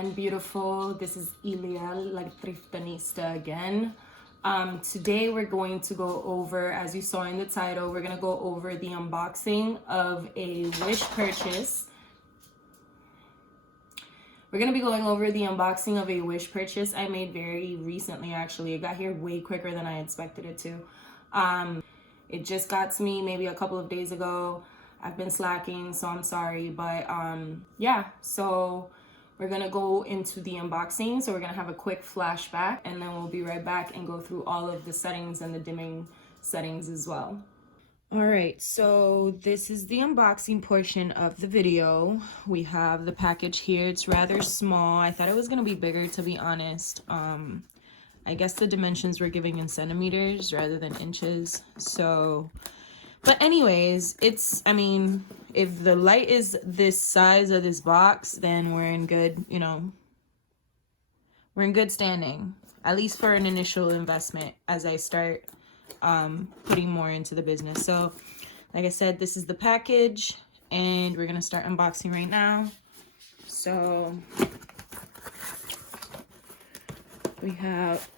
again, beautiful. This is Ilia, La Triftanista again. Today we're going to go over, as you saw in the title, we're going to go over the unboxing of a Wish purchase. We're going to be going over the unboxing of a Wish purchase I made very recently, actually. It got here way quicker than I expected it to. It just got to me maybe a couple of days ago. I've been slacking, so I'm sorry. But yeah, so we're going to go into the unboxing. So we're going to have a quick flashback, and then we'll be right back and go through all of the settings and the dimming settings as well. All right, so this is the unboxing portion of the video. We have the package here. It's rather small. I thought it was going to be bigger, to be honest. I guess the dimensions were giving in centimeters rather than inches. So, but anyways, I mean, if the light is this size of this box, then we're in good, we're in good standing, at least for an initial investment as I start putting more into the business. So like I said, this is the package and we're gonna start unboxing right now. So we have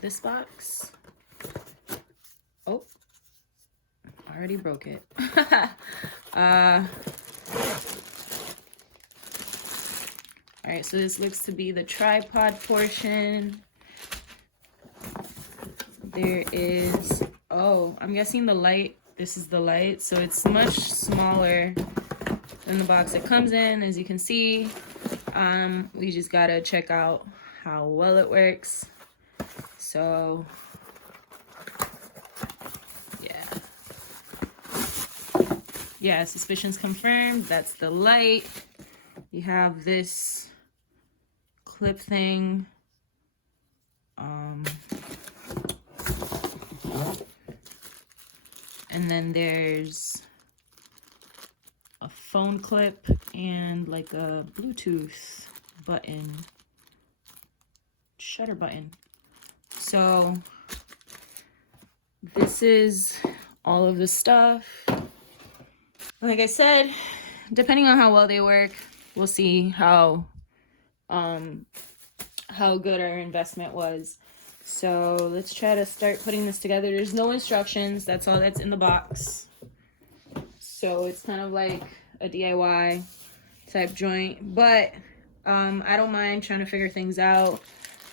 this box. Oh, I already broke it. All right, so this looks to be the tripod portion. There is, oh, I'm guessing the light, this is the light, so it's much smaller than the box it comes in. As you can see, we just gotta check out how well it works. So yeah, suspicions confirmed. That's the light. You have this clip thing. And then there's a phone clip and like a Bluetooth button, shutter button. So this is all of the stuff. Like I said, depending on how well they work, we'll see how good our investment was. So let's try to start putting this together. There's no instructions. That's all that's in the box. So it's kind of like a DIY type joint, but I don't mind trying to figure things out.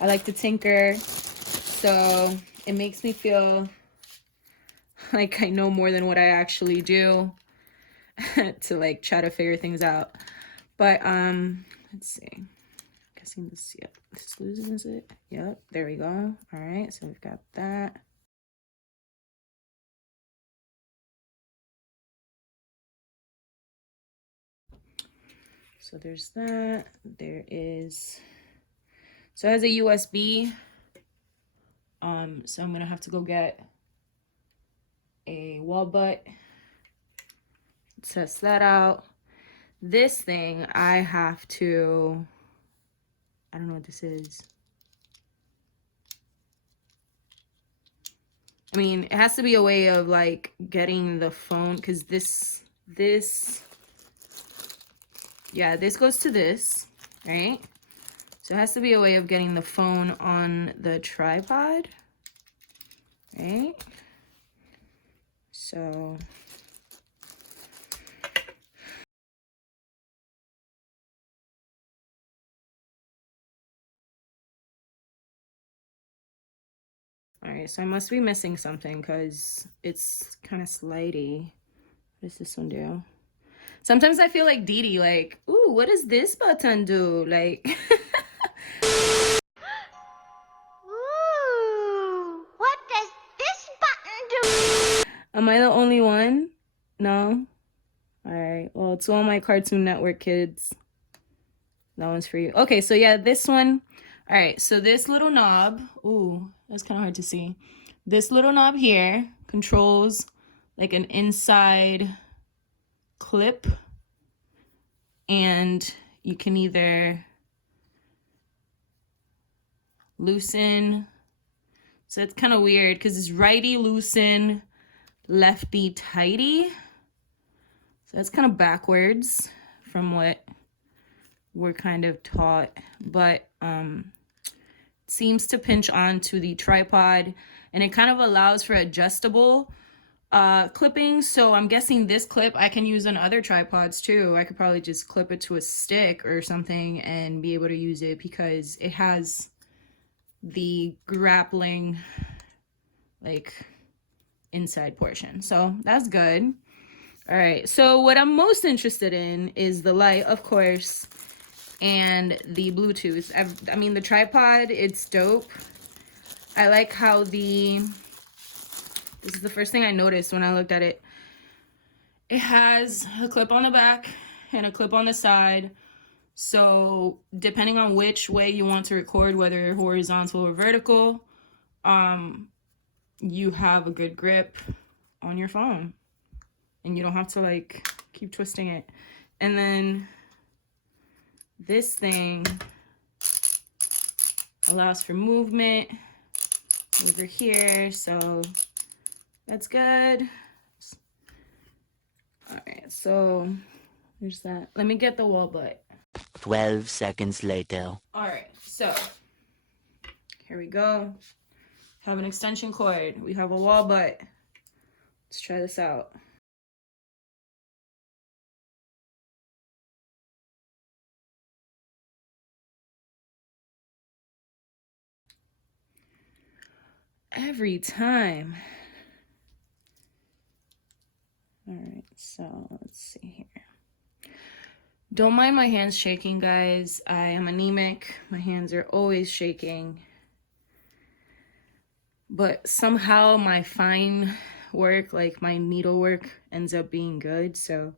I like to tinker, so it makes me feel like I know more than what I actually do to like try to figure things out. But let's see. Guessing this, yep, this loses it. Yep, there we go. All right, so we've got that. So there's that. There is, so it has a USB. So I'm gonna have to go get a wall butt, test that out. This thing I have to, I don't know what this is. I mean, it has to be a way of like getting the phone, because this goes to this, right? So it has to be a way of getting the phone on the tripod, right? So all right, so I must be missing something because it's kind of slidey. What does this one do? Sometimes I feel like Dee Dee, like, ooh, what does this button do? Like, ooh, what does this button do? am I the only one? No? All right, well, to all my Cartoon Network kids, that one's for you. Okay, so yeah, this one. All right, so this little knob, ooh, that's kind of hard to see. This little knob here controls like an inside clip, and you can either loosen. So it's kind of weird because it's righty loosen, lefty tighty. So that's kind of backwards from what we're kind of taught, but seems to pinch onto the tripod, and it kind of allows for adjustable clipping. So I'm guessing this clip I can use on other tripods too. I could probably just clip it to a stick or something and be able to use it, because it has the grappling like inside portion. So that's good. All right, so what I'm most interested in is the light, of course, and the Bluetooth. I mean, the tripod, it's dope. I like how this is the first thing I noticed when I looked at it. It has a clip on the back and a clip on the side. So depending on which way you want to record, whether horizontal or vertical, you have a good grip on your phone. And you don't have to like keep twisting it. And then this thing allows for movement over here, so that's good. All right, so there's that. Let me get the wall butt. 12 seconds later. All right, so here we go. Have an extension cord. We have a wall butt. Let's try this out. Every time. All right, so let's see here. Don't mind my hands shaking, guys. I am anemic. My hands are always shaking. But somehow my fine work, like my needlework, ends up being good, so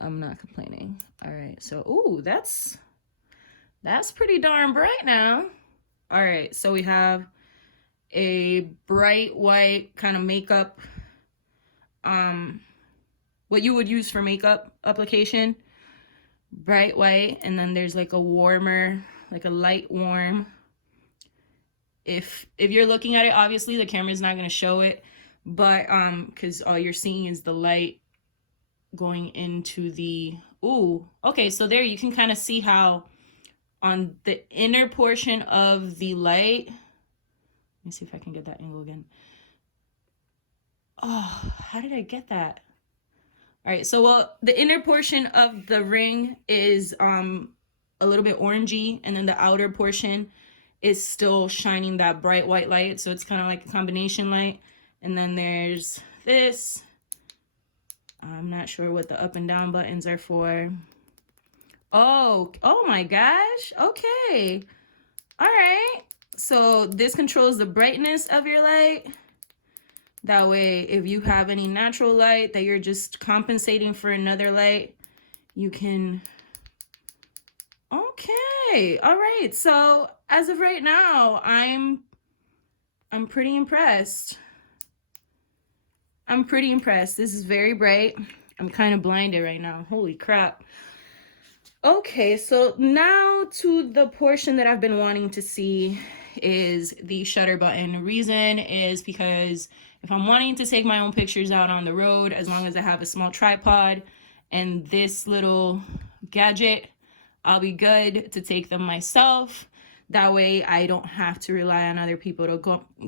I'm not complaining. All right, so ooh, that's pretty darn bright now. All right, so we have a bright white kind of makeup, what you would use for makeup application, bright white, and then there's like a warmer, like a light warm. If you're looking at it, obviously the camera's not going to show it, but because all you're seeing is the light going into the, ooh, okay, so there you can kind of see how on the inner portion of the light, let me see if I can get that angle again. Oh, how did I get that? All right, so well, the inner portion of the ring is a little bit orangey, and then the outer portion is still shining that bright white light, so it's kind of like a combination light. And then there's this. I'm not sure what the up and down buttons are for. Oh my gosh. Okay. All right. So this controls the brightness of your light. That way, if you have any natural light that you're just compensating for another light, you can. Okay. All right. So as of right now, I'm pretty impressed. I'm pretty impressed. This is very bright. I'm kind of blinded right now. Holy crap. Okay, so now to the portion that I've been wanting to see is the shutter button. The reason is because if I'm wanting to take my own pictures out on the road, as long as I have a small tripod and this little gadget, I'll be good to take them myself. That way I don't have to rely on other people to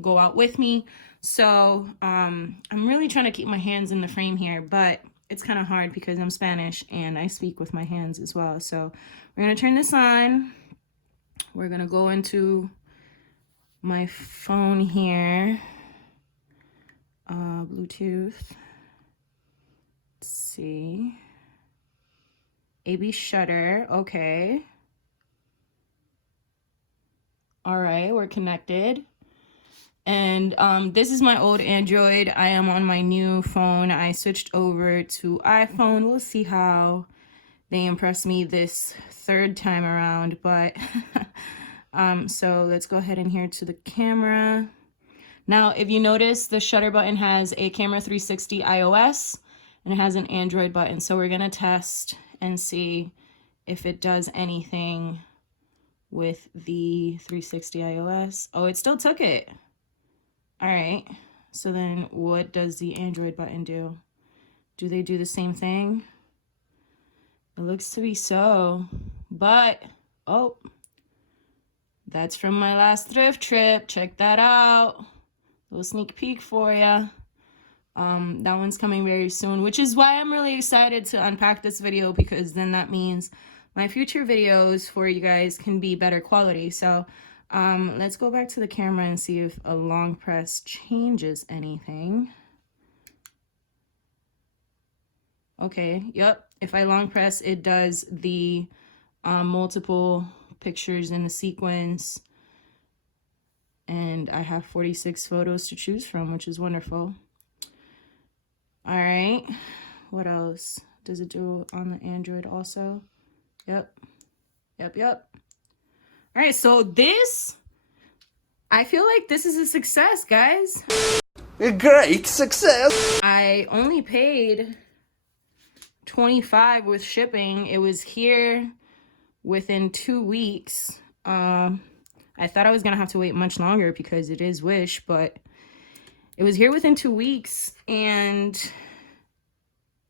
go out with me. So I'm really trying to keep my hands in the frame here, but it's kind of hard because I'm Spanish and I speak with my hands as well. So we're going to turn this on. We're going to go into my phone here. Bluetooth. Let's see. AB shutter. Okay. All right, we're connected. And this is my old Android. I am on my new phone. I switched over to iPhone. We'll see how they impress me this third time around. But so let's go ahead and here to the camera. Now, if you notice, the shutter button has a camera 360 iOS and it has an Android button. So we're gonna test and see if it does anything with the 360 iOS. Oh, it still took it. All right, so then what does the Android button do? Do they do the same thing? It looks to be so, but, oh, that's from my last thrift trip. Check that out. Little sneak peek for ya. That one's coming very soon, which is why I'm really excited to unpack this video, because then that means my future videos for you guys can be better quality. So let's go back to the camera and see if a long press changes anything. Okay, yep. If I long press, it does the multiple pictures in the sequence. And I have 46 photos to choose from, which is wonderful. All right, what else? Does it do on the Android also? Yep. All right, so this, I feel like this is a success, guys. A great success! I only paid $25 with shipping. It was here within 2 weeks. I thought I was gonna have to wait much longer because it is Wish, but it was here within 2 weeks, and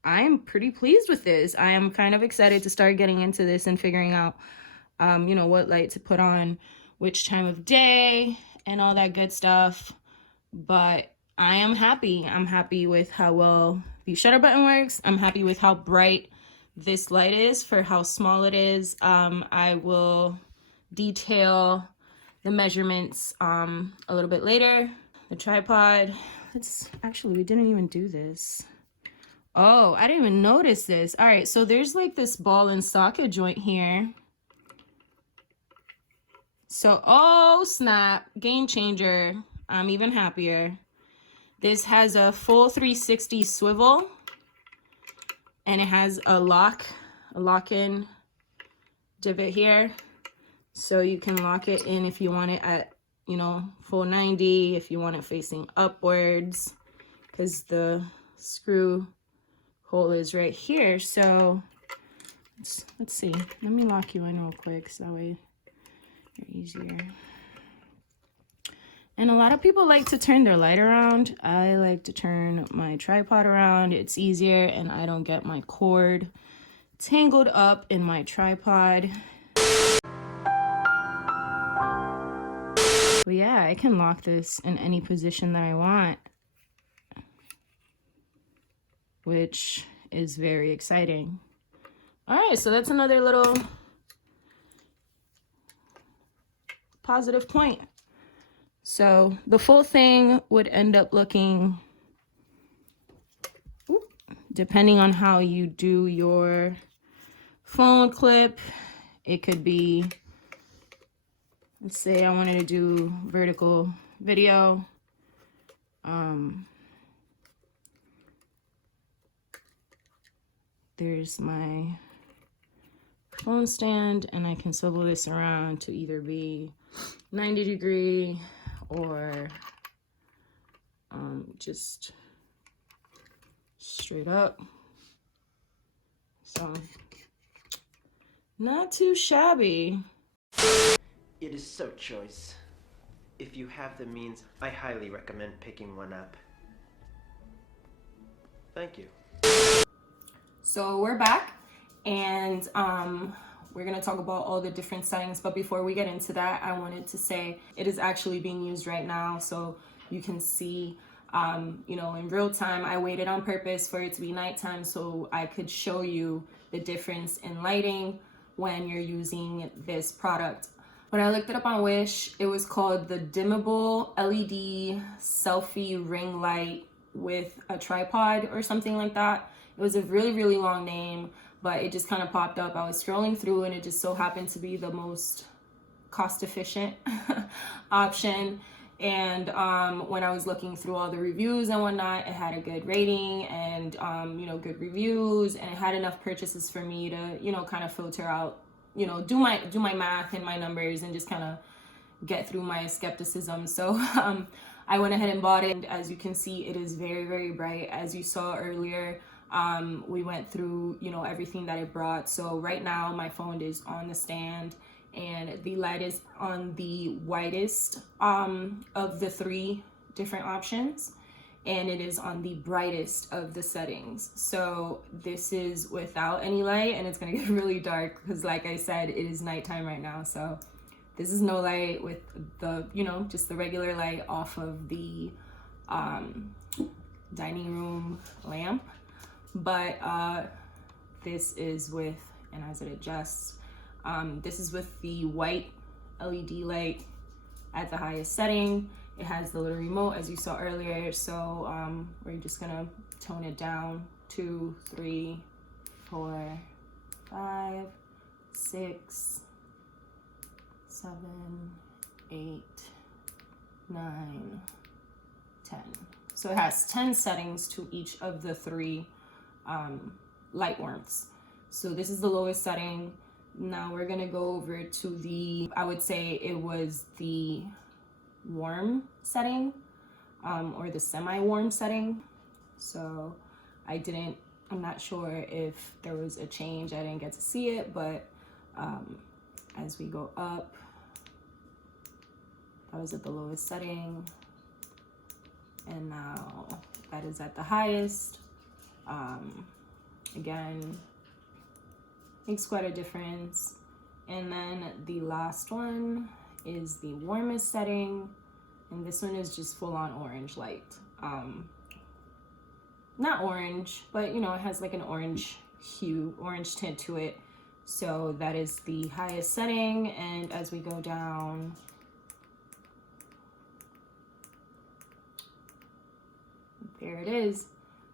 I'm pretty pleased with this. I am kind of excited to start getting into this and figuring out, you know, what light to put on, which time of day, and all that good stuff. But I am happy. I'm happy with how well the shutter button works. I'm happy with how bright this light is for how small it is. I will detail the measurements a little bit later. The tripod, we didn't even do this. Oh, I didn't even notice this. All right, so there's like this ball and socket joint here. So, oh snap, game changer. I'm even happier. This has a full 360 swivel, and it has a lock-in divot here. So you can lock it in if you want it at, you know, full 90, if you want it facing upwards, because the screw hole is right here. So let's see. Let me lock you in real quick so that way you're easier. And a lot of people like to turn their light around. I like to turn my tripod around. It's easier, and I don't get my cord tangled up in my tripod. But yeah, I can lock this in any position that I want, which is very exciting. All right, so that's another little positive point. So the full thing would end up looking, depending on how you do your phone clip, it could be, let's say I wanted to do vertical video. There's my phone stand, and I can swivel this around to either be 90 degree or just straight up. So not too shabby. It is so choice. If you have the means, I highly recommend picking one up. Thank you. So we're back, and we're gonna talk about all the different settings. But before we get into that, I wanted to say it is actually being used right now, so you can see, you know, in real time. I waited on purpose for it to be nighttime so I could show you the difference in lighting when you're using this product. When I looked it up on Wish, it was called the dimmable LED selfie ring light with a tripod or something like that. It was a really, really long name, but it just kind of popped up. I was scrolling through, and it just so happened to be the most cost efficient option. And when I was looking through all the reviews and whatnot, it had a good rating and you know, good reviews, and it had enough purchases for me to, you know, kind of filter out, you know, do my math and my numbers and just kind of get through my skepticism. So I went ahead and bought it. And as you can see, it is very, very bright. As you saw earlier, we went through, you know, everything that it brought. So right now my phone is on the stand, and the light is on the widest of the three different options. and it is on the brightest of the settings. So this is without any light, and it's gonna get really dark because, like I said, it is nighttime right now. So this is no light with the, you know, just the regular light off of the dining room lamp. But this is with, and as it adjusts, this is with the white LED light at the highest setting. It has the little remote, as you saw earlier. So we're just gonna tone it down. 2, 3, 4, 5, 6, 7, 8, 9, 10. So it has 10 settings to each of the 3 light warmths. So this is the lowest setting. Now we're gonna go over to the, I would say it was the warm setting, or the semi-warm setting. So I'm not sure if there was a change. I didn't get to see it, but as we go up, that was at the lowest setting, and now that is at the highest. Again, makes quite a difference. And then the last one is the warmest setting, and this one is just full on orange light. Not orange, but you know, it has like an orange hue, orange tint to it. So that is the highest setting, and as we go down, there it is.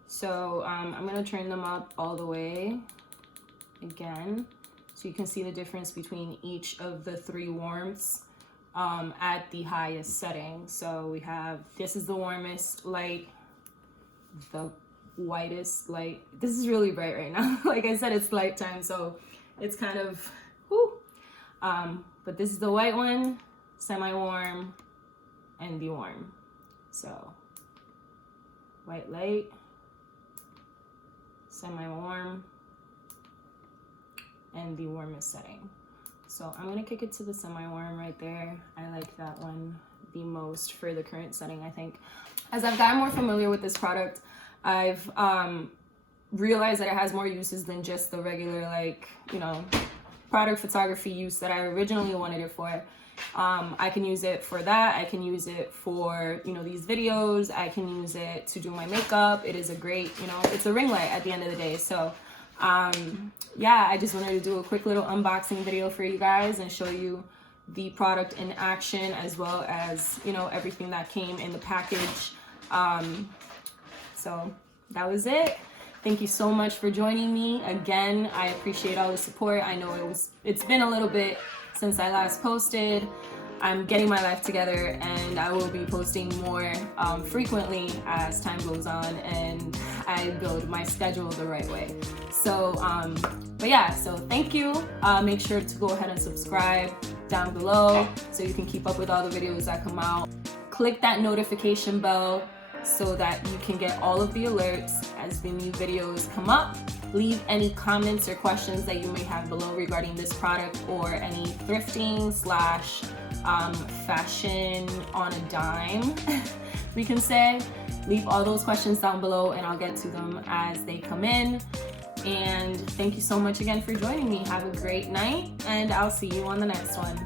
So I'm gonna turn them up all the way again, so you can see the difference between each of the 3 warmths at the highest setting. So we have, this is the warmest light, the whitest light. This is really bright right now. Like I said, it's nighttime, so it's kind of whoo. But this is the white one, semi-warm, and the warm. So white light, semi-warm, and the warmest setting. So I'm gonna kick it to the semi-warm right there. I like that one the most for the current setting, I think. As I've gotten more familiar with this product, I've realized that it has more uses than just the regular, like, you know, product photography use that I originally wanted it for. I can use it for that. I can use it for, you know, these videos. I can use it to do my makeup. It is a great, you know, it's a ring light at the end of the day. So yeah, I just wanted to do a quick little unboxing video for you guys and show you the product in action, as well as, you know, everything that came in the package. So that was it. Thank you so much for joining me again. I appreciate all the support. I know it's been a little bit since I last posted. I'm getting my life together, and I will be posting more frequently as time goes on and I build my schedule the right way. So, but yeah, so thank you. Make sure to go ahead and subscribe down below so you can keep up with all the videos that come out. Click that notification bell so that you can get all of the alerts as the new videos come up. Leave any comments or questions that you may have below regarding this product or any thrifting / fashion on a dime, we can say. Leave all those questions down below and I'll get to them as they come in. And thank you so much again for joining me. Have a great night, and I'll see you on the next one.